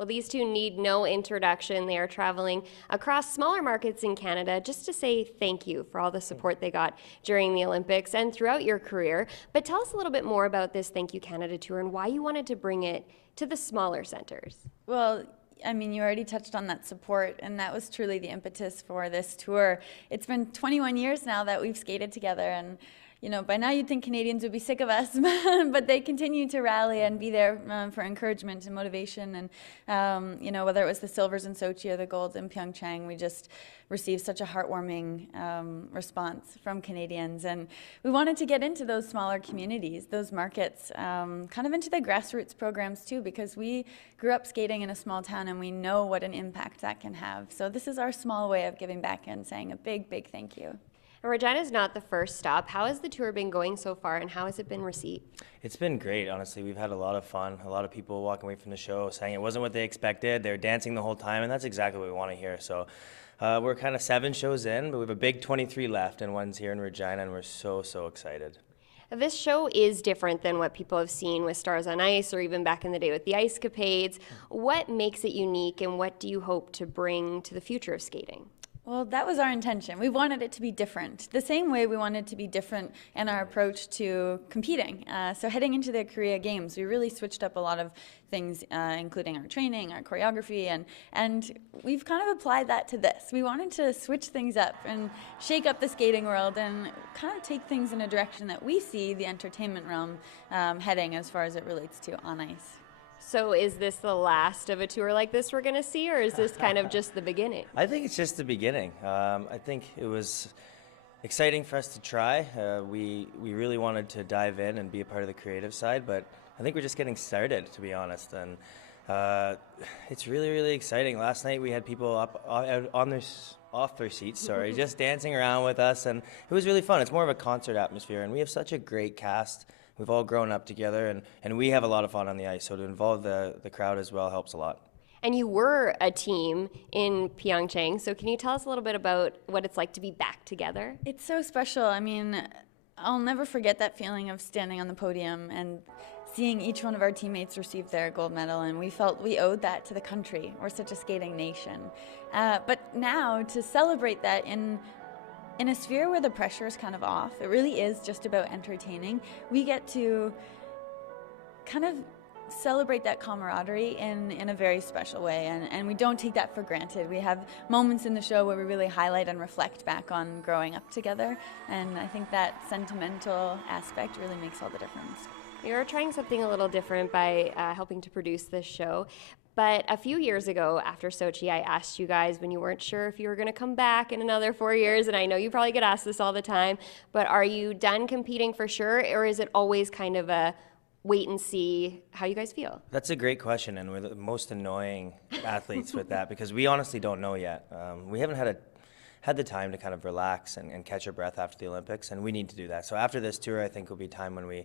Well, these two need no introduction. They are traveling across smaller markets in Canada just to say thank you for all the support they got during the Olympics and throughout your career. But tell us a little bit more about this Thank You Canada tour and why you wanted to bring it to the smaller centers. Well, I mean, you already touched on that support, and that was truly the impetus for this tour. It's been 21 years now that we've skated together, and you know, by now you'd think Canadians would be sick of us, but they continue to rally and be there for encouragement and motivation. And, you know, whether it was the silvers in Sochi or the golds in Pyeongchang, we just received such a heartwarming response from Canadians. And we wanted to get into those smaller communities, those markets, kind of into the grassroots programs too, because we grew up skating in a small town and we know what an impact that can have. So this is our small way of giving back and saying a big, big thank you. And Regina is not the first stop. How has the tour been going so far, and how has it been received? It's been great, honestly. We've had a lot of fun. A lot of people walking away from the show saying it wasn't what they expected. They were dancing the whole time, and that's exactly what we want to hear. So we're kind of 7 shows in, but we have a big 23 left, and one's here in Regina, and we're so, so excited. This show is different than what people have seen with Stars on Ice or even back in the day with the Ice Capades. What makes it unique, and what do you hope to bring to the future of skating? Well, that was our intention. We wanted it to be different. The same way we wanted to be different in our approach to competing. So heading into the Korea Games, we really switched up a lot of things, including our training, our choreography, and we've kind of applied that to this. We wanted to switch things up and shake up the skating world and kind of take things in a direction that we see the entertainment realm heading as far as it relates to on ice. So is this the last of a tour like this we're going to see, or is this kind of just the beginning? I think it's just the beginning. I think it was exciting for us to try. We really wanted to dive in and be a part of the creative side, but I think we're just getting started, to be honest. And it's really, really exciting. Last night we had people off their seats, just dancing around with us, and it was really fun. It's more of a concert atmosphere, and we have such a great cast. We've all grown up together, and we have a lot of fun on the ice, so to involve the crowd as well helps a lot. And you were a team in Pyeongchang, so can you tell us a little bit about what it's like to be back together? It's so special. I mean, I'll never forget that feeling of standing on the podium and seeing each one of our teammates receive their gold medal, and we felt we owed that to the country. We're such a skating nation. But now, to celebrate that in a sphere where the pressure is kind of off, it really is just about entertaining, we get to kind of celebrate that camaraderie in a very special way, and we don't take that for granted. We have moments in the show where we really highlight and reflect back on growing up together, and I think that sentimental aspect really makes all the difference. You're trying something a little different by helping to produce this show. But a few years ago, after Sochi, I asked you guys when you weren't sure if you were going to come back in another 4 years, and I know you probably get asked this all the time, but are you done competing for sure, or is it always kind of a wait and see how you guys feel? That's a great question, and we're the most annoying athletes with that because we honestly don't know yet. We haven't had the time to kind of relax and catch our breath after the Olympics, and we need to do that. So after this tour, I think will be time when we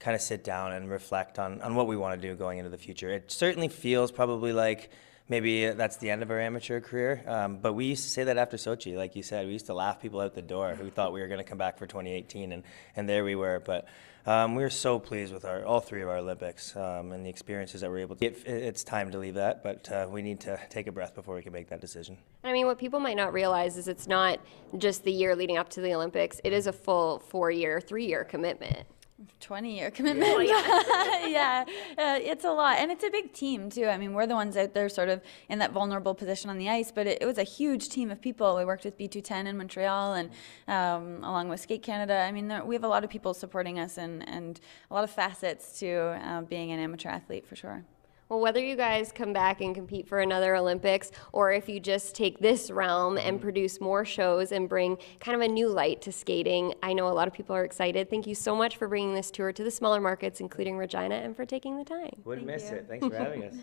kind of sit down and reflect on what we want to do going into the future. It certainly feels probably like maybe that's the end of our amateur career, but we used to say that after Sochi, like you said. We used to laugh people out the door who thought we were going to come back for 2018, and there we were. But we were so pleased with all 3 of our Olympics and the experiences that we're able to. It's time to leave that, but we need to take a breath before we can make that decision. I mean, what people might not realize is it's not just the year leading up to the Olympics. It is a full 4-year, 3-year commitment. 20-year commitment. Yeah, it's a lot, and it's a big team too. I mean, we're the ones out there sort of in that vulnerable position on the ice, but it was a huge team of people. We worked with B210 in Montreal, and along with Skate Canada. I mean, we have a lot of people supporting us, and a lot of facets to being an amateur athlete for sure. Well, whether you guys come back and compete for another Olympics, or if you just take this realm and produce more shows and bring kind of a new light to skating, I know a lot of people are excited. Thank you so much for bringing this tour to the smaller markets, including Regina, and for taking the time. Wouldn't miss it. Thanks for having us.